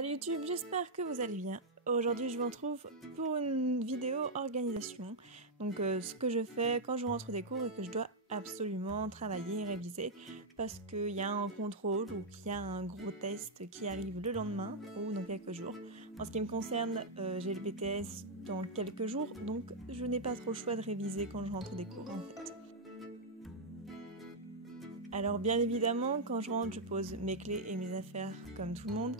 Salut YouTube, j'espère que vous allez bien. Aujourd'hui je vous retrouve pour une vidéo organisation. Donc ce que je fais quand je rentre des cours et que je dois absolument travailler et réviser parce qu'il y a un contrôle ou qu'il y a un gros test qui arrive le lendemain ou dans quelques jours. En ce qui me concerne, j'ai le BTS dans quelques jours, donc je n'ai pas trop le choix de réviser quand je rentre des cours en fait. Alors bien évidemment, quand je rentre, je pose mes clés et mes affaires comme tout le monde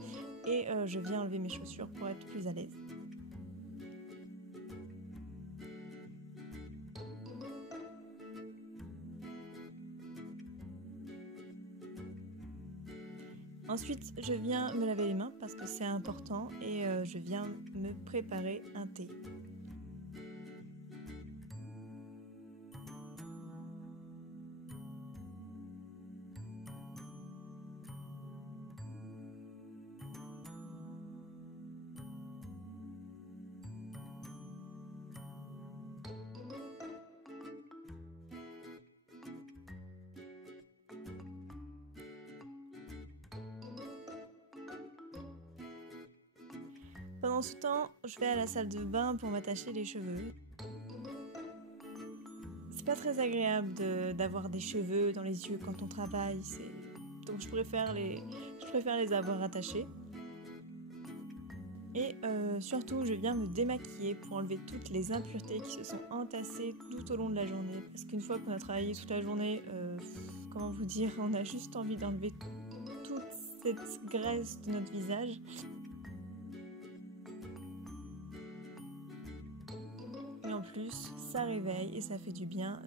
et je viens enlever mes chaussures pour être plus à l'aise. Ensuite, je viens me laver les mains parce que c'est important et je viens me préparer un thé. Pendant ce temps, je vais à la salle de bain pour m'attacher les cheveux. C'est pas très agréable d'avoir des cheveux dans les yeux quand on travaille, donc je préfère les avoir attachés. Et surtout, je viens me démaquiller pour enlever toutes les impuretés qui se sont entassées tout au long de la journée. Parce qu'une fois qu'on a travaillé toute la journée, comment vous dire, on a juste envie d'enlever toute cette graisse de notre visage. Et en plus, ça réveille et ça fait du bien.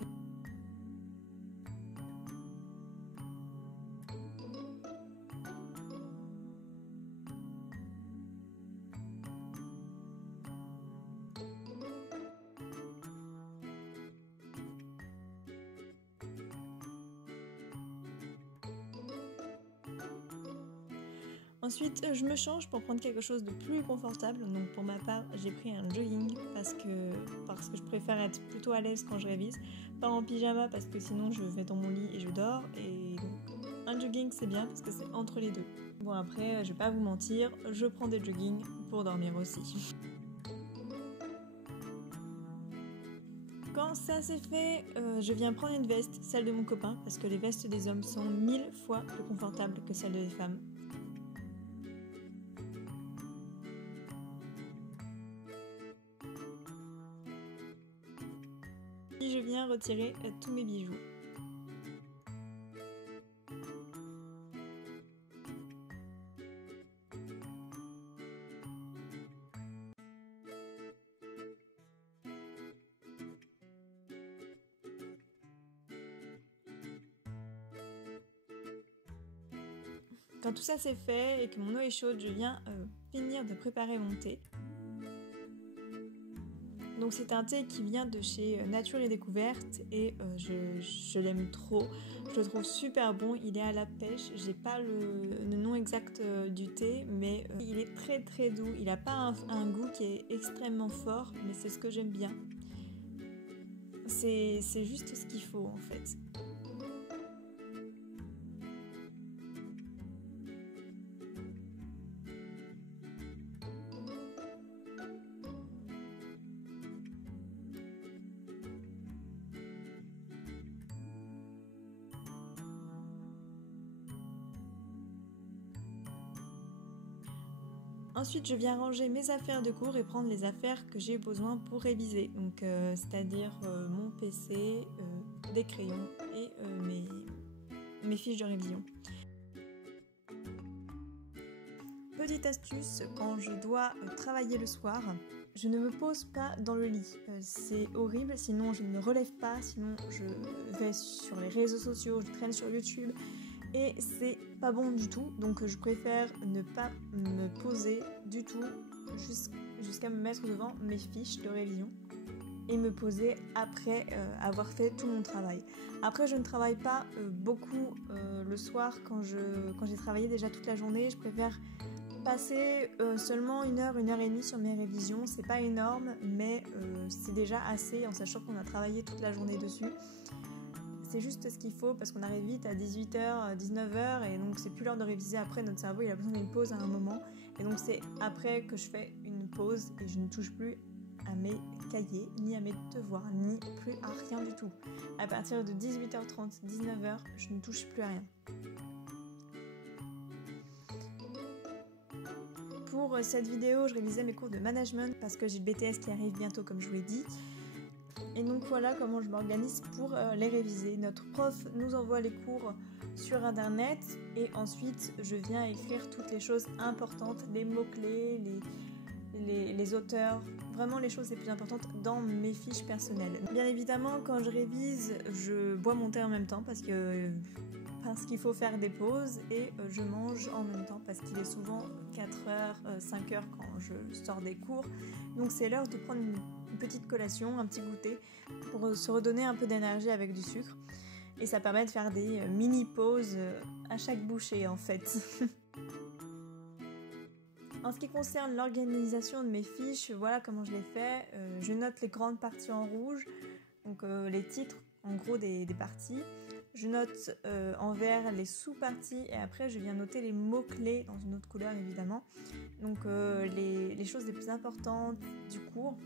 Ensuite, je me change pour prendre quelque chose de plus confortable. Donc pour ma part, j'ai pris un jogging parce que je préfère être plutôt à l'aise quand je révise. Pas en pyjama parce que sinon je vais dans mon lit et je dors. Et donc un jogging c'est bien parce que c'est entre les deux. Bon après, je vais pas vous mentir, je prends des joggings pour dormir aussi. Quand ça c'est fait, je viens prendre une veste, celle de mon copain, parce que les vestes des hommes sont 1000 fois plus confortables que celles des femmes. Puis je viens retirer tous mes bijoux. Quand tout ça c'est fait et que mon eau est chaude, je viens finir de préparer mon thé. Donc c'est un thé qui vient de chez Nature et Découverte et je l'aime trop. Je le trouve super bon, il est à la pêche. J'ai pas le nom exact du thé, mais il est très très doux. Il n'a pas un goût qui est extrêmement fort, mais c'est ce que j'aime bien. C'est juste ce qu'il faut en fait. Ensuite, je viens ranger mes affaires de cours et prendre les affaires que j'ai besoin pour réviser. Donc, c'est-à-dire mon PC, des crayons et mes fiches de révision. Petite astuce, quand je dois travailler le soir, je ne me pose pas dans le lit. C'est horrible, sinon je ne me relève pas, sinon je vais sur les réseaux sociaux, je traîne sur YouTube. Et c'est pas bon du tout, donc je préfère ne pas me poser du tout jusqu'à me mettre devant mes fiches de révision et me poser après avoir fait tout mon travail. Après je ne travaille pas beaucoup le soir quand j'ai travaillé déjà toute la journée, je préfère passer seulement 1 heure et demie sur mes révisions. C'est pas énorme mais c'est déjà assez en sachant qu'on a travaillé toute la journée dessus. C'est juste ce qu'il faut parce qu'on arrive vite à 18h, 19h et donc c'est plus l'heure de réviser après, notre cerveau il a besoin d'une pause à un moment Et donc c'est après que je fais une pause et je ne touche plus à mes cahiers, ni à mes devoirs, ni plus à rien du tout. À partir de 18h30, 19h, je ne touche plus à rien. Pour cette vidéo, je révisais mes cours de management parce que j'ai le BTS qui arrive bientôt comme je vous l'ai dit. Et donc voilà comment je m'organise pour les réviser. Notre prof nous envoie les cours sur internet et ensuite je viens écrire toutes les choses importantes, les mots-clés, les auteurs, vraiment les choses les plus importantes dans mes fiches personnelles. Bien évidemment, quand je révise, je bois mon thé en même temps parce qu'il faut faire des pauses et je mange en même temps parce qu'il est souvent 4h, 5h quand je sors des cours. Donc c'est l'heure de prendre une petite collation, un petit goûter pour se redonner un peu d'énergie avec du sucre. Et ça permet de faire des mini-pauses à chaque bouchée en fait. En ce qui concerne l'organisation de mes fiches, voilà comment je les fais. Je note les grandes parties en rouge, donc les titres en gros des parties. Je note en vert les sous-parties et après je viens noter les mots-clés dans une autre couleur évidemment. Donc les choses les plus importantes du cours.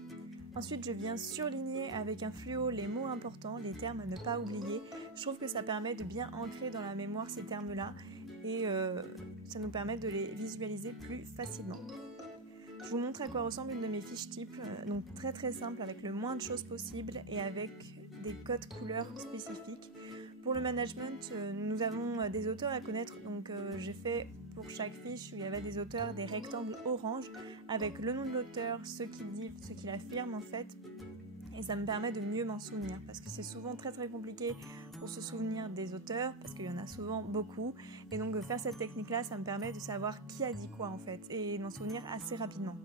Ensuite je viens surligner avec un fluo les mots importants, les termes à ne pas oublier. Je trouve que ça permet de bien ancrer dans la mémoire ces termes-là et ça nous permet de les visualiser plus facilement. Je vous montre à quoi ressemble une de mes fiches type, donc très très simple avec le moins de choses possible et avec des codes couleurs spécifiques. Pour le management, nous avons des auteurs à connaître, donc j'ai fait pour chaque fiche où il y avait des auteurs des rectangles orange avec le nom de l'auteur, ce qu'il dit, ce qu'il affirme en fait. Et ça me permet de mieux m'en souvenir parce que c'est souvent très très compliqué pour se souvenir des auteurs parce qu'il y en a souvent beaucoup. Et donc faire cette technique là, ça me permet de savoir qui a dit quoi en fait et m'en souvenir assez rapidement.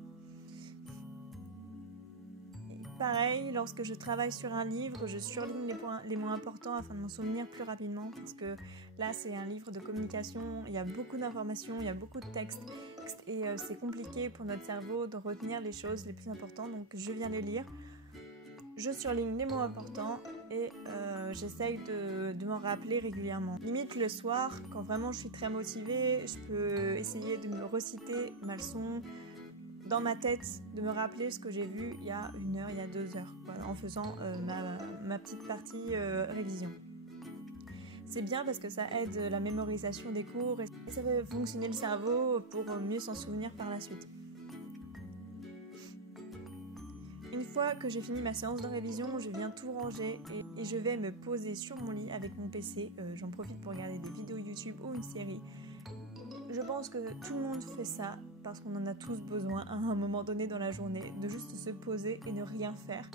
Pareil, lorsque je travaille sur un livre, je surligne les mots importants afin de m'en souvenir plus rapidement parce que là c'est un livre de communication, il y a beaucoup d'informations, il y a beaucoup de textes et c'est compliqué pour notre cerveau de retenir les choses les plus importantes, donc je viens les lire, je surligne les mots importants et j'essaye de m'en rappeler régulièrement. Limite le soir, quand vraiment je suis très motivée, je peux essayer de me reciter ma leçon dans ma tête, de me rappeler ce que j'ai vu il y a 1 heure, il y a 2 heures, voilà, en faisant ma petite partie révision. C'est bien parce que ça aide la mémorisation des cours et ça fait fonctionner le cerveau pour mieux s'en souvenir par la suite. Une fois que j'ai fini ma séance de révision, je viens tout ranger et je vais me poser sur mon lit avec mon PC. J'en profite pour regarder des vidéos YouTube ou une série. Je pense que tout le monde fait ça parce qu'on en a tous besoin à un moment donné dans la journée, de juste se poser et ne rien faire.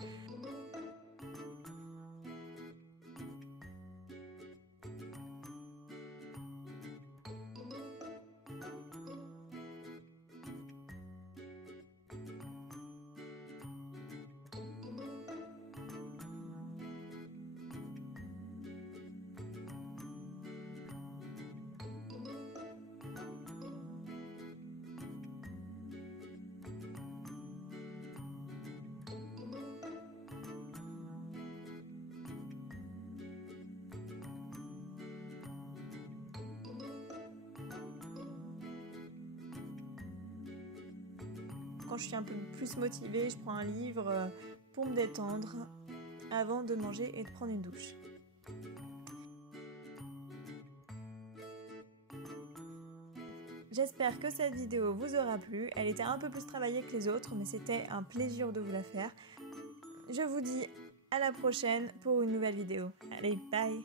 Quand je suis un peu plus motivée, je prends un livre pour me détendre avant de manger et de prendre une douche. J'espère que cette vidéo vous aura plu. Elle était un peu plus travaillée que les autres, mais c'était un plaisir de vous la faire. Je vous dis à la prochaine pour une nouvelle vidéo. Allez, bye!